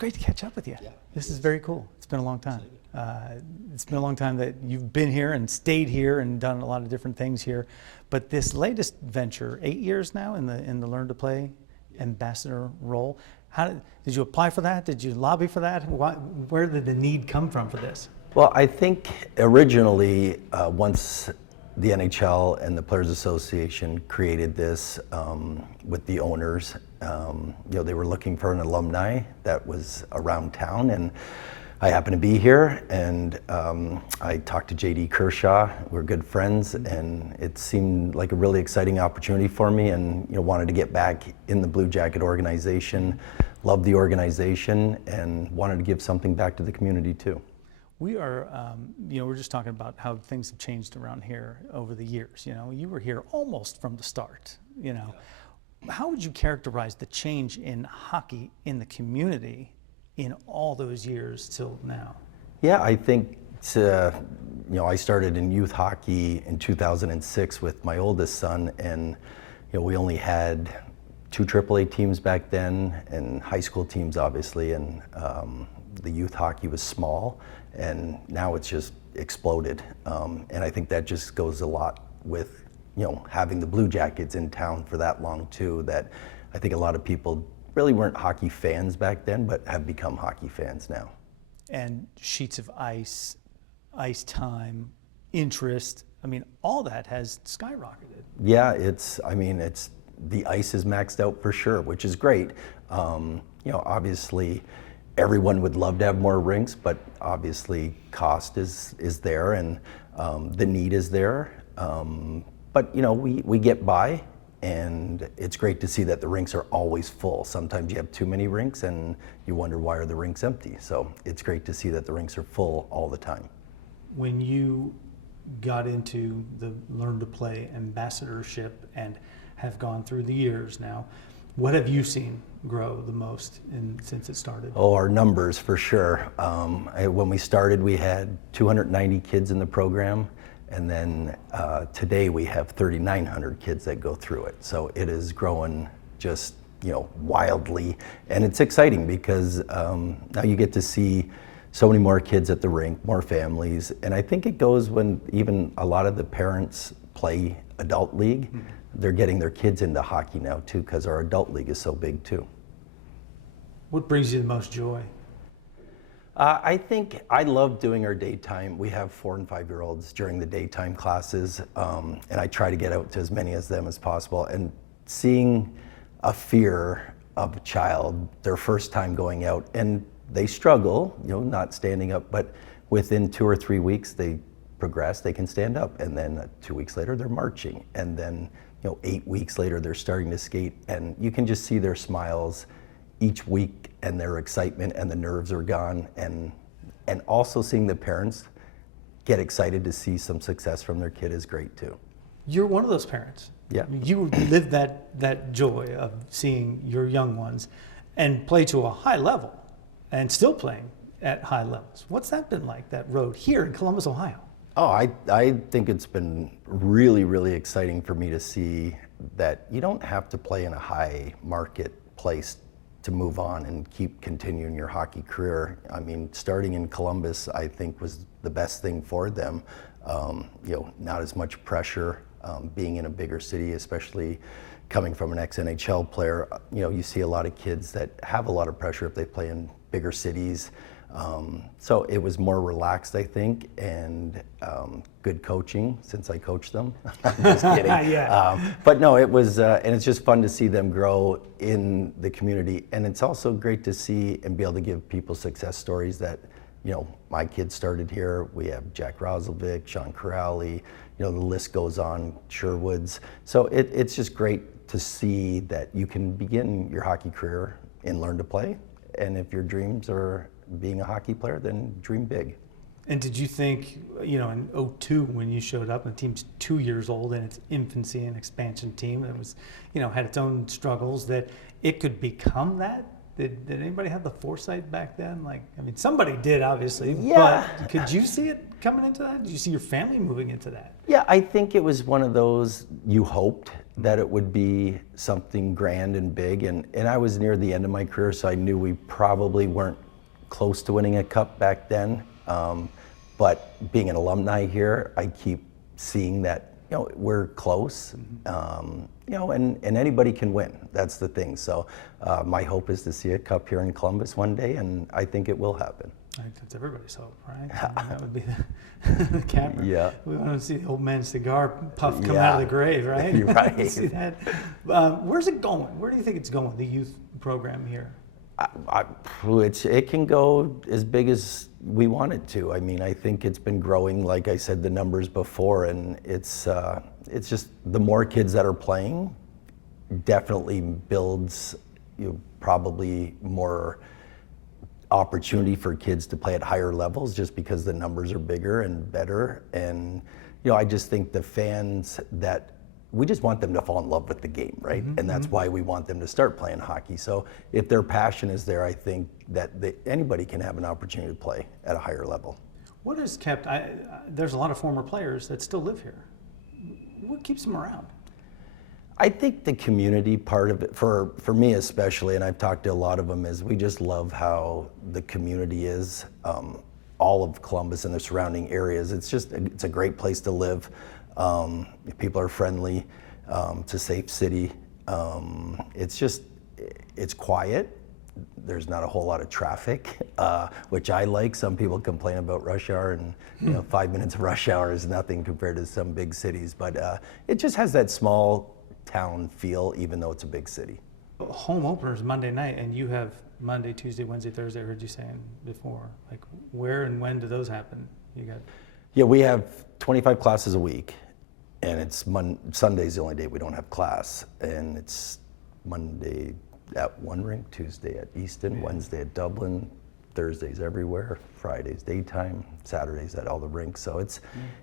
great to catch up with you. Yeah, This is very cool. It's been a long time. It's been a long time that you've been here and stayed here and done a lot of different things here. But this latest venture, 8 years now in the Learn to Play ambassador role. Did you apply for that? Did you lobby for that? Where did the need come from for this? Well, I think originally, once the NHL and the Players Association created this with the owners, they were looking for an alumni that was around town, and I happened to be here, and I talked to J.D. Kershaw. We're good friends, and it seemed like a really exciting opportunity for me, and wanted to get back in the Blue Jacket organization, loved the organization, and wanted to give something back to the community too. We are, we're just talking about how things have changed around here over the years. You were here almost from the start. How would you characterize the change in hockey in the community in all those years till now? Yeah, I think I started in youth hockey in 2006 with my oldest son, and we only had 2 AAA teams back then, and high school teams obviously, and the youth hockey was small, and now it's just exploded. And I think that just goes a lot with having the Blue Jackets in town for that long too, that I think a lot of people really weren't hockey fans back then, but have become hockey fans now. And sheets of ice time, interest, all that has skyrocketed. Yeah, the ice is maxed out for sure, which is great. Obviously everyone would love to have more rinks, but obviously cost is there, and the need is there. But we get by. And it's great to see that the rinks are always full. Sometimes you have too many rinks and you wonder, why are the rinks empty? So it's great to see that the rinks are full all the time. When you got into the Learn to Play ambassadorship and have gone through the years now, what have you seen grow the most since it started? Oh, our numbers for sure. When we started, we had 290 kids in the program. And then today we have 3,900 kids that go through it. So it is growing just wildly, and it's exciting because now you get to see so many more kids at the rink, more families, and I think it goes when even a lot of the parents play adult league. Mm-hmm. They're getting their kids into hockey now too, because our adult league is so big too. What brings you the most joy? I think I love doing our daytime. We have 4- and 5-year-olds during the daytime classes, and I try to get out to as many of them as possible. And seeing a fear of a child, their first time going out, and they struggle, not standing up, but within 2 or 3 weeks they progress, they can stand up, and then 2 weeks later they're marching, and then 8 weeks later they're starting to skate, and you can just see their smiles each week, and their excitement, and the nerves are gone, and also seeing the parents get excited to see some success from their kid is great too. You're one of those parents. Yeah. You live that joy of seeing your young ones and play to a high level and still playing at high levels. What's that been like, that road here in Columbus, Ohio? Oh, I think it's been really, really exciting for me to see that you don't have to play in a high market place to move on and keep continuing your hockey career. Starting in Columbus, I think, was the best thing for them. Not as much pressure being in a bigger city, especially coming from an ex-NHL player. You see a lot of kids that have a lot of pressure if they play in bigger cities. So it was more relaxed, I think, and good coaching since I coached them. I'm just kidding. Yeah. But no, it was, and it's just fun to see them grow in the community. And it's also great to see and be able to give people success stories that, my kids started here. We have Jack Roselvik, Sean Corrali, the list goes on, Sherwoods. So it's just great to see that you can begin your hockey career and Learn to Play. And if your dreams are being a hockey player, then dream big. And did you think, in 2002 when you showed up, and the team's 2 years old in its infancy and expansion team that was, had its own struggles, that it could become that? Did anybody have the foresight back then? Somebody did, obviously. Yeah. But could you see it coming into that? Did you see your family moving into that? Yeah, I think it was one of those you hoped, that it would be something grand and big, and I was near the end of my career, so I knew we probably weren't close to winning a cup back then. But being an alumni here, I keep seeing that, you know, we're close, you know, and anybody can win. That's the thing. So my hope is to see a cup here in Columbus one day, and I think it will happen. I think that's everybody's hope, right? I mean, that would be the camera. Yeah. We want to see the old man cigar puff come Yeah. out of the grave, right? You're right. See that? Where's it going? Where do you think it's going, the youth program here? It can go as big as we want it to. I mean, I think it's been growing, like I said, the numbers before, and it's just the more kids that are playing definitely builds, you know, probably more opportunity for kids to play at higher levels just because the numbers are bigger and better. And, you know, I just think the fans that we just want them to fall in love with the game, right? And that's why we want them to start playing hockey. So if their passion is there, I think that anybody can have an opportunity to play at a higher level. What has kept, there's a lot of former players that still live here. What keeps them around? I think the community part of it, for me especially, and I've talked to a lot of them, is we just love how the community is, all of Columbus and the surrounding areas. It's a great place to live. People are friendly. It's a safe city. It's quiet. There's not a whole lot of traffic, which I like. Some people complain about rush hour, and you know, 5 minutes of rush hour is nothing compared to some big cities. But it just has that small town feel, even though it's a big city. Home openers Monday night, and you have Monday, Tuesday, Wednesday, Thursday. I heard you saying before. Like, where and when do those happen? You got? Yeah, we have 25 classes a week, and it's Sunday's the only day we don't have class, and it's Monday at one rink, Tuesday at Easton, Wednesday at Dublin, Thursdays everywhere, Fridays daytime, Saturdays at all the rinks. So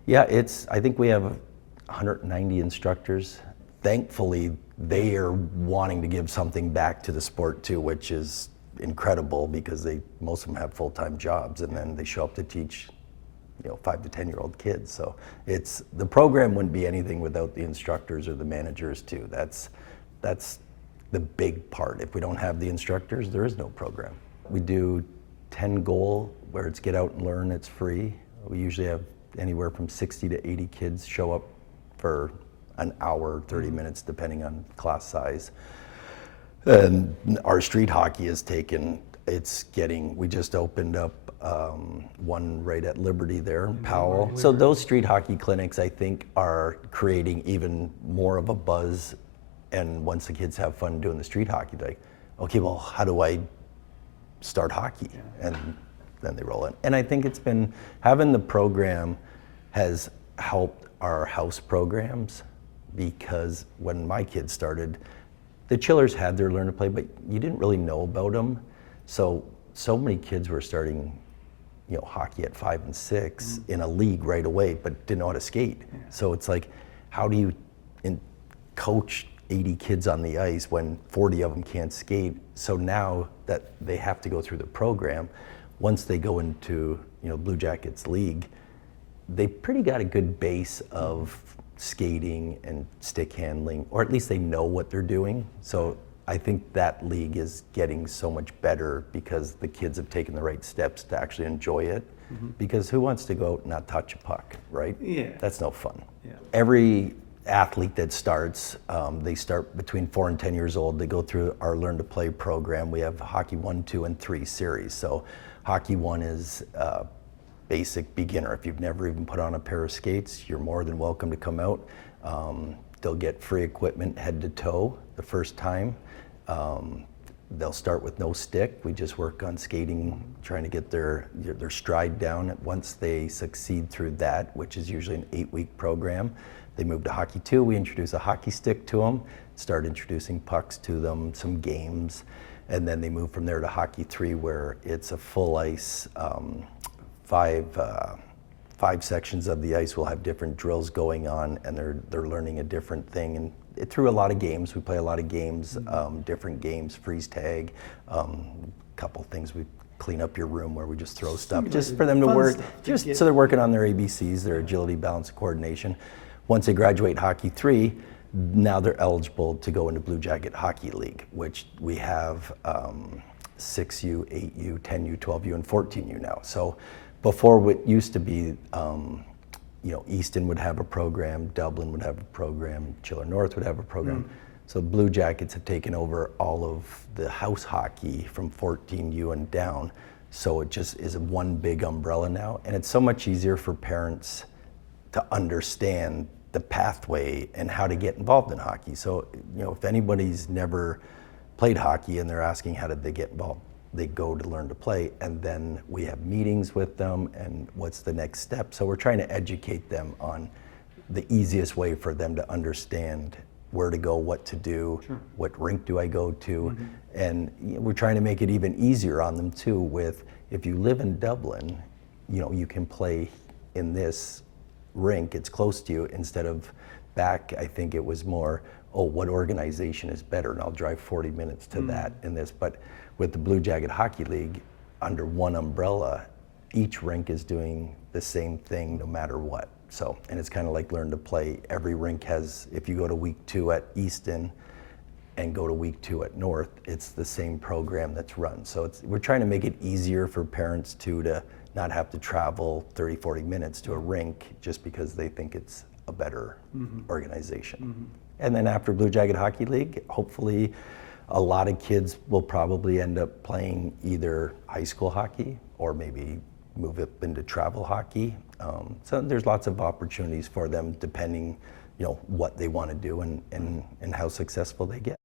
I think we have 190 instructors. Thankfully, they are wanting to give something back to the sport too, which is incredible because most of them have full-time jobs, and then they show up to teach, you know, 5 to 10-year-old kids. So the program wouldn't be anything without the instructors or the managers too. That's the big part. If we don't have the instructors, there is no program. We do 10 goal where it's get out and learn. It's free. We usually have anywhere from 60 to 80 kids show up for an hour, 30 minutes, depending on class size. And our street hockey is we just opened up one right at Liberty there in Powell. So those street hockey clinics, I think, are creating even more of a buzz. And once the kids have fun doing the street hockey, they're like, okay, well, how do I start hockey? And then they roll in. And I think having the program has helped our house programs, because when my kids started, the Chillers had their learn to play, but you didn't really know about them. So many kids were starting, you know, hockey at 5 and 6 in a league right away, but didn't know how to skate. Yeah. So it's like, how do you coach 80 kids on the ice when 40 of them can't skate? So now that they have to go through the program, once they go into, you know, Blue Jackets League, they pretty got a good base of skating and stick handling, or at least they know what they're doing. So I think that league is getting so much better because the kids have taken the right steps to actually enjoy it. Because who wants to go out and not touch a puck, right? Yeah. That's no fun. Yeah. Every athlete that starts, they start between 4 and 10 years old. They go through our Learn to Play program. We have Hockey 1, 2, and 3 series. So Hockey 1 is basic beginner. If you've never even put on a pair of skates, you're more than welcome to come out. They'll get free equipment head to toe the first time. They'll start with no stick. We just work on skating, trying to get their stride down. Once they succeed through that, which is usually an 8-week program, they move to Hockey 2. We introduce a hockey stick to them, start introducing pucks to them, some games, and then they move from there to Hockey 3, where it's a full ice, 5 sections of the ice will have different drills going on, and they're learning a different thing. And through a lot of games, we play a lot of games, different games, freeze tag, couple things. We clean up your room where we just throw stuff, just for them to work, so they're working on their ABCs, their agility, balance, and coordination. Once they graduate Hockey 3, now they're eligible to go into Blue Jacket Hockey League, which we have 6U, 8U, 10U, 12U, and 14U now. So before, what used to be, Easton would have a program, Dublin would have a program, Chiller North would have a program. So Blue Jackets have taken over all of the house hockey from 14U and down. So it just is one big umbrella now. And it's so much easier for parents to understand the pathway and how to get involved in hockey. So, if anybody's never played hockey and they're asking how did they get involved, they go to Learn to Play, and then we have meetings with them and what's the next step. So we're trying to educate them on the easiest way for them to understand where to go, what to do, what rink do I go to, and we're trying to make it even easier on them too with, if you live in Dublin, you can play in this rink, it's close to you, instead of back, I think it was more, what organization is better, and I'll drive 40 minutes to that and this. But with the Blue Jacket Hockey League, under one umbrella, each rink is doing the same thing no matter what. So, and it's kind of like Learn to Play. Every rink has, if you go to week 2 at Easton and go to week 2 at North, it's the same program that's run. So we're trying to make it easier for parents to not have to travel 30, 40 minutes to a rink just because they think it's a better organization. And then after Blue Jacket Hockey League, hopefully a lot of kids will probably end up playing either high school hockey or maybe move up into travel hockey. So there's lots of opportunities for them depending, what they want to do and how successful they get.